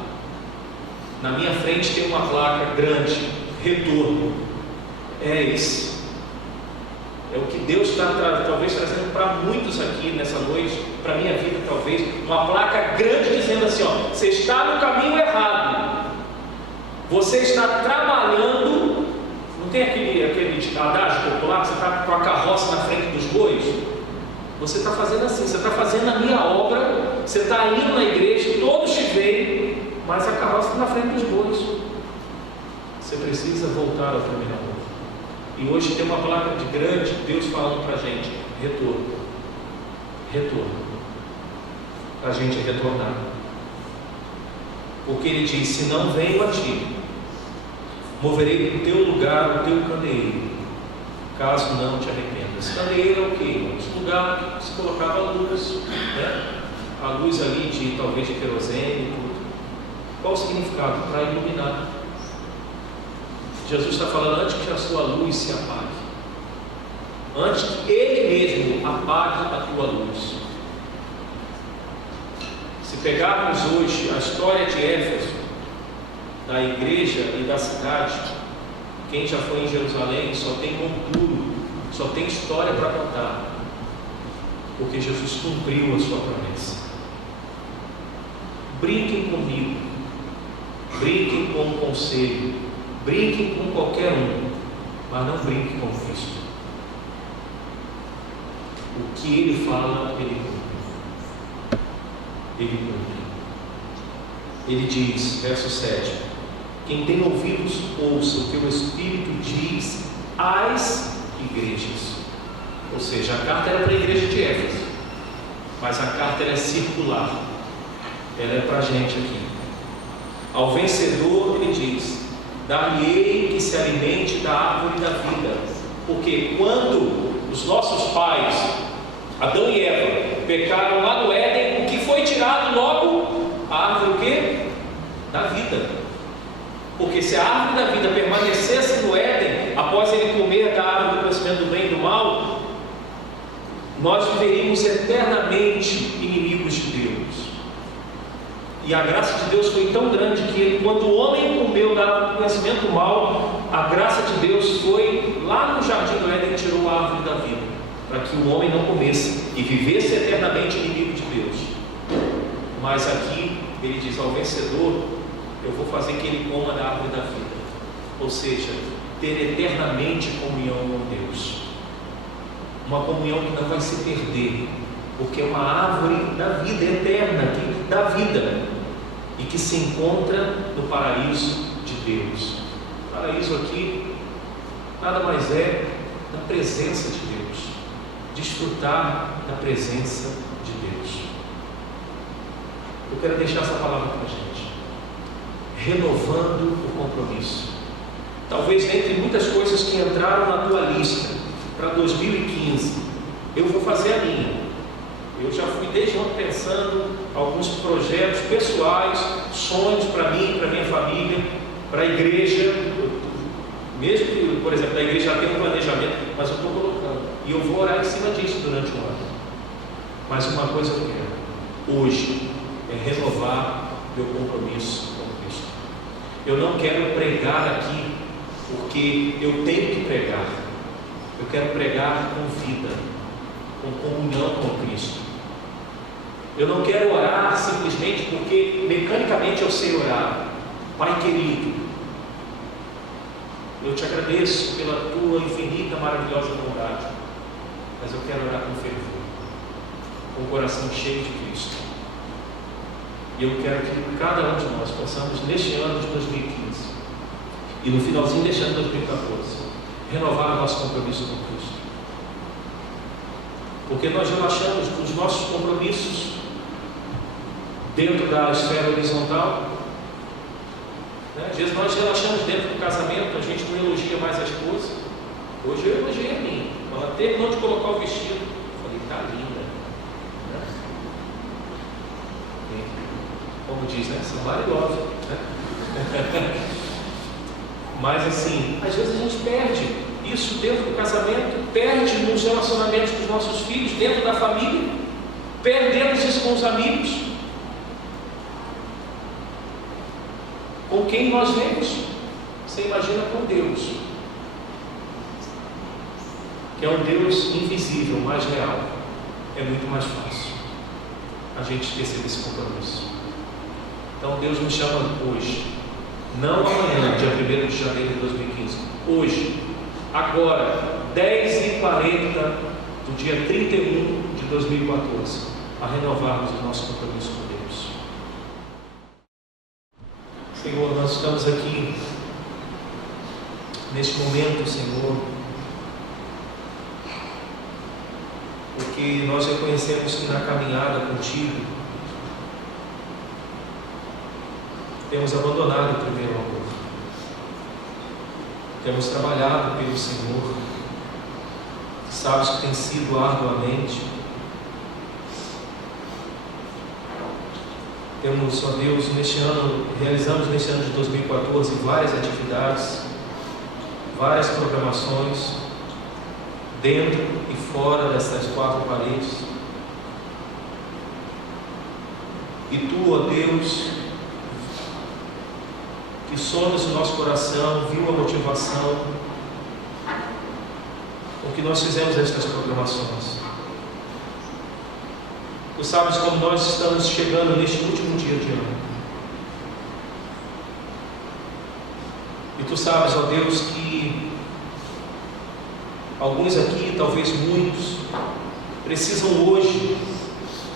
na minha frente tem uma placa grande: retorno. É esse, é o que Deus está talvez trazendo para muitos aqui nessa noite, para a minha vida talvez, uma placa grande dizendo assim: ó, você está no caminho errado, você está trabalhando. Não tem aquele adágio popular: você está com a carroça na frente dos bois? Você está fazendo assim, você está fazendo a minha obra, você está indo na igreja, todos te veem, mas a carroça está na frente dos bois. Você precisa voltar ao primeiro amor. E hoje tem uma placa de grande Deus falando para a gente: retorno, retorno, para a gente retornar. Porque ele diz: se não venho a ti, moverei para o teu lugar o teu candeeiro, caso não te arrependas. Candeeiro é o quê? Um lugar que se colocava a luz, né? A luz ali de talvez de querosene e tudo. Qual o significado? Para iluminar. Jesus está falando: antes que a sua luz se apague, antes que Ele mesmo apague a tua luz. Se pegarmos hoje a história de Éfeso, da igreja e da cidade, quem já foi em Jerusalém só tem monturo, só tem história para contar, porque Jesus cumpriu a sua promessa. Brinquem comigo, brinquem com o conselho, brinquem com qualquer um, mas não brinquem com Cristo. O que Ele fala, Ele cumpre. Ele cumpre. Ele diz, verso 7: quem tem ouvidos, ouça o que o Espírito diz às igrejas. Ou seja, a carta era para a igreja de Éfeso, mas a carta é circular, ela é para a gente aqui. Ao vencedor, ele diz: dar-lhe-ei que se alimente da árvore da vida. Porque quando os nossos pais, Adão e Eva, pecaram lá no Éden, o que foi tirado logo? A vida. Porque se a árvore da vida permanecesse no Éden, após ele comer da árvore do conhecimento do bem e do mal, nós viveríamos eternamente inimigos de Deus. E a graça de Deus foi tão grande que quando o homem comeu da árvore do conhecimento do mal, a graça de Deus foi lá no jardim do Éden e tirou a árvore da vida, para que o homem não comesse e vivesse eternamente inimigo de Deus. Mas aqui ele diz ao vencedor: eu vou fazer que ele coma da árvore da vida, ou seja, ter eternamente comunhão com Deus, uma comunhão que não vai se perder, porque é uma árvore da vida eterna, que dá vida e que se encontra no paraíso de Deus. O paraíso aqui nada mais é da presença de Deus, desfrutar da presença de Deus. Eu quero deixar essa palavra para a gente, renovando o compromisso. Talvez dentre muitas coisas que entraram na tua lista para 2015, eu vou fazer a minha. Eu já fui desde ontem pensando alguns projetos pessoais, sonhos para mim, para minha família, para a igreja. Mesmo que, por exemplo, a igreja já tem um planejamento, mas eu estou colocando. E eu vou orar em cima disso durante o ano. Mas uma coisa eu quero, hoje, é renovar meu compromisso com Cristo. Eu não quero pregar aqui porque eu tenho que pregar. Eu quero pregar com vida, com comunhão com Cristo. Eu não quero orar simplesmente porque mecanicamente eu sei orar. Pai querido, eu te agradeço pela tua infinita, maravilhosa bondade, mas eu quero orar com fervor, com o coração cheio de Cristo. E eu quero que cada um de nós possamos, neste ano de 2015 e no finalzinho deste ano de 2014, renovar o nosso compromisso com Cristo. Porque nós relaxamos os nossos compromissos dentro da esfera horizontal, né? Às vezes nós relaxamos dentro do casamento, a gente não elogia mais a esposa. Hoje eu elogiei a minha. Ela terminou de colocar o vestido, eu falei: está linda, né? Como diz, né? Somebody love, né? Mas assim, às vezes a gente perde isso dentro do casamento, perde nos relacionamentos dos nossos filhos, dentro da família, perdemos isso com os amigos. Com quem nós vemos? Você imagina com Deus, que é um Deus invisível, mais real. É muito mais fácil a gente esquecer desse compromisso. Então Deus nos chama hoje, não amanhã, dia 1º de janeiro de 2015, hoje, agora, 10h40 do dia 31 de 2014, a renovarmos o nosso compromisso com Deus. Senhor, nós estamos aqui neste momento, Senhor, porque nós reconhecemos que na caminhada contigo temos abandonado o primeiro amor, temos trabalhado pelo Senhor, sabes que tem sido arduamente. Temos, ó Deus, realizamos neste ano de 2014 várias atividades, várias programações, dentro e fora dessas 4 paredes. E Tu, ó Deus, que sondas o nosso coração, viu a motivação com que nós fizemos estas programações. Tu sabes como nós estamos chegando neste último dia de ano. E Tu sabes, ó Deus, que alguns aqui, talvez muitos, precisam hoje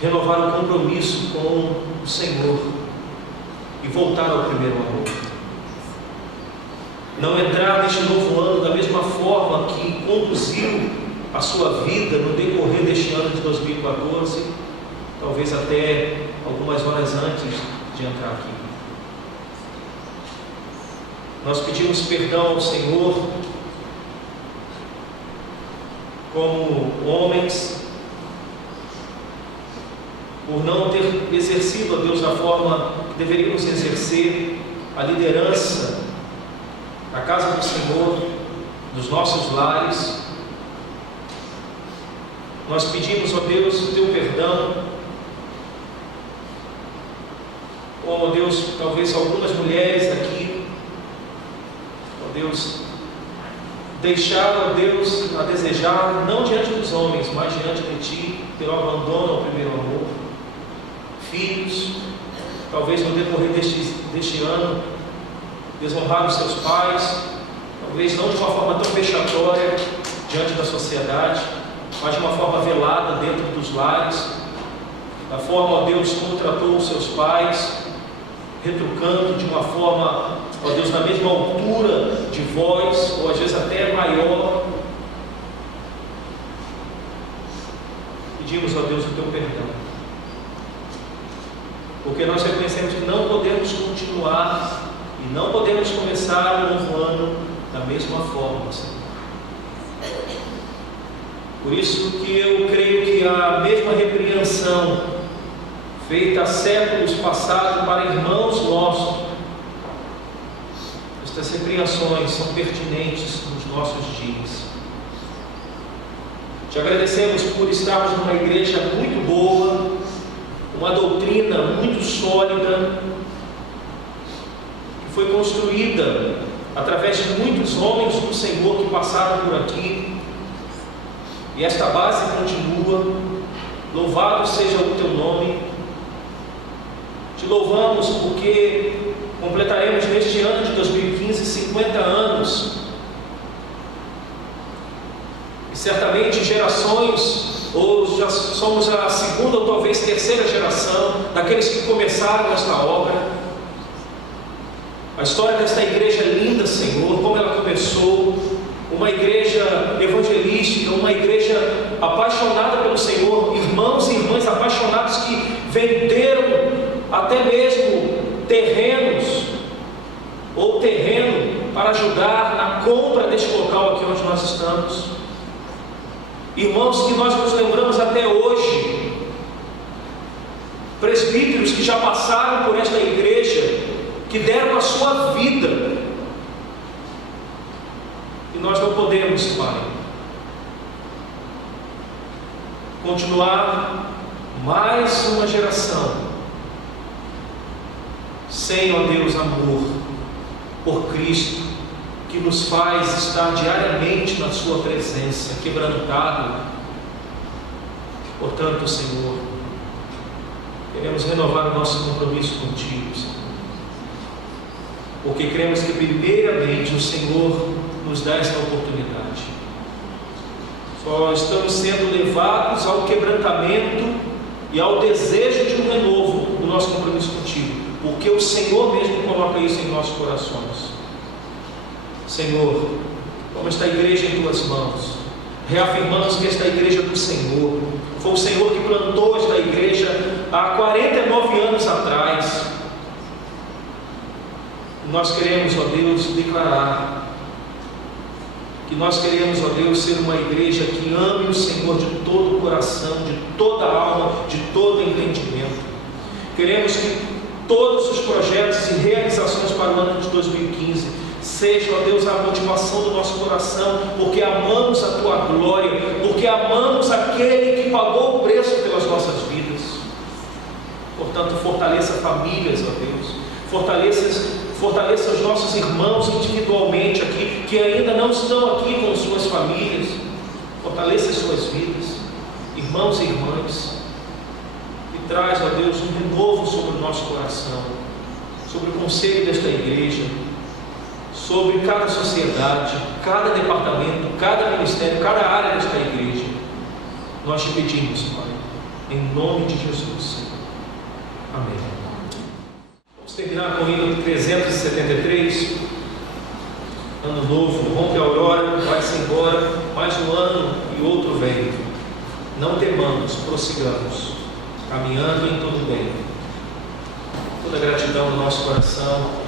renovar o compromisso com o Senhor e voltar ao primeiro amor. Não entrar neste novo ano da mesma forma que conduziu a sua vida no decorrer deste ano de 2014, talvez até algumas horas antes de entrar aqui. Nós pedimos perdão ao Senhor como homens por não ter exercido a Deus da forma que deveríamos exercer a liderança da casa do Senhor, dos nossos lares. Nós pedimos, ó Deus, o teu perdão. Ó Deus, talvez algumas mulheres aqui, ó Deus, deixaram, ó Deus, a desejar, não diante dos homens, mas diante de Ti, pelo abandono ao primeiro amor. Filhos, talvez no decorrer deste ano, desonraram seus pais, talvez não de uma forma tão vexatória diante da sociedade, mas de uma forma velada dentro dos lares, da forma, ó Deus, como tratou os seus pais, retrucando de uma forma, ó Deus, na mesma altura de voz, ou às vezes até maior. Pedimos, ó Deus, o teu perdão, porque nós reconhecemos que não podemos continuar e não podemos começar um novo ano da mesma forma, Senhor. Por isso que eu creio que a mesma repreensão feita há séculos passados para irmãos nossos, estas repreensões são pertinentes nos nossos dias. Te agradecemos por estarmos numa igreja muito boa, uma doutrina muito sólida, que foi construída através de muitos homens do Senhor que passaram por aqui, e esta base continua. Louvado seja o teu nome. Te louvamos porque completaremos neste ano de 2015 50 anos, e certamente gerações, ou já somos a segunda ou talvez terceira geração daqueles que começaram esta obra. A história desta igreja é linda, Senhor, como ela começou, uma igreja evangelística, uma igreja apaixonada pelo Senhor, irmãos e irmãs apaixonados que venderam até mesmo terrenos ou terreno para ajudar na compra deste local aqui onde nós estamos. Irmãos que nós nos lembramos até hoje, presbíteros que já passaram por esta igreja, que deram a sua vida, e nós não podemos, Pai, continuar mais uma geração sem, ó Deus, amor por Cristo, que nos faz estar diariamente na sua presença, quebrantado. Portanto, Senhor, queremos renovar o nosso compromisso contigo, Senhor, porque cremos que primeiramente o Senhor nos dá esta oportunidade. Só estamos sendo levados ao quebrantamento e ao desejo de um renovo do nosso compromisso contigo, porque o Senhor mesmo coloca isso em nossos corações. Senhor, toma esta igreja em tuas mãos. Reafirmamos que esta igreja é do Senhor. Foi o Senhor que plantou esta igreja há 49 anos atrás. Nós queremos, ó Deus, declarar que nós queremos, ó Deus, ser uma igreja que ame o Senhor de todo o coração, de toda a alma, de todo o entendimento. Queremos que todos os projetos e realizações para o ano de 2015 sejam, ó Deus, a motivação do nosso coração, porque amamos a Tua glória, porque amamos aquele que pagou o preço pelas nossas vidas. Portanto, fortaleça famílias, ó Deus, fortaleça os nossos irmãos individualmente aqui, que ainda não estão aqui com suas famílias. Fortaleça as suas vidas, irmãos e irmãs, e traz, ó Deus, um renovo sobre o nosso coração, sobre o conselho desta igreja, sobre cada sociedade, cada departamento, cada ministério, cada área desta igreja. Nós te pedimos, Pai, em nome de Jesus, Senhor. Amém. Vamos terminar com o hino 373. Ano novo, rompe a aurora, vai-se embora, mais um ano e outro vem. Não temamos, prossigamos, caminhando em todo bem. Toda gratidão no nosso coração.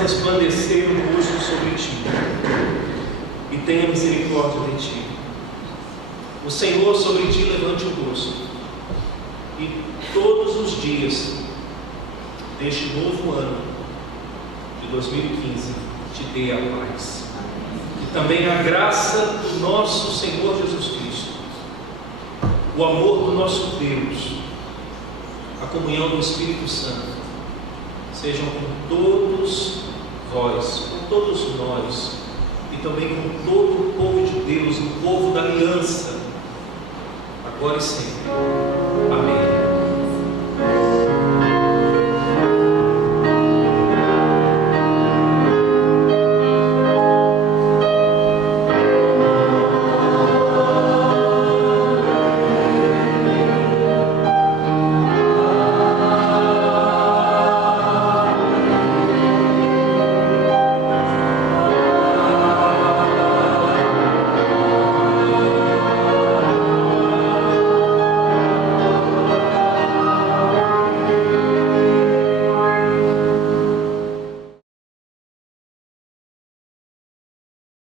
resplandecer o rosto sobre ti e tenha misericórdia de ti. O Senhor sobre ti levante o rosto e todos os dias deste novo ano de 2015 te dê a paz. E também a graça do nosso Senhor Jesus Cristo, o amor do nosso Deus, a comunhão do Espírito Santo, sejam com todos vós, com todos nós, e também com todo o povo de Deus, o povo da aliança, agora e sempre.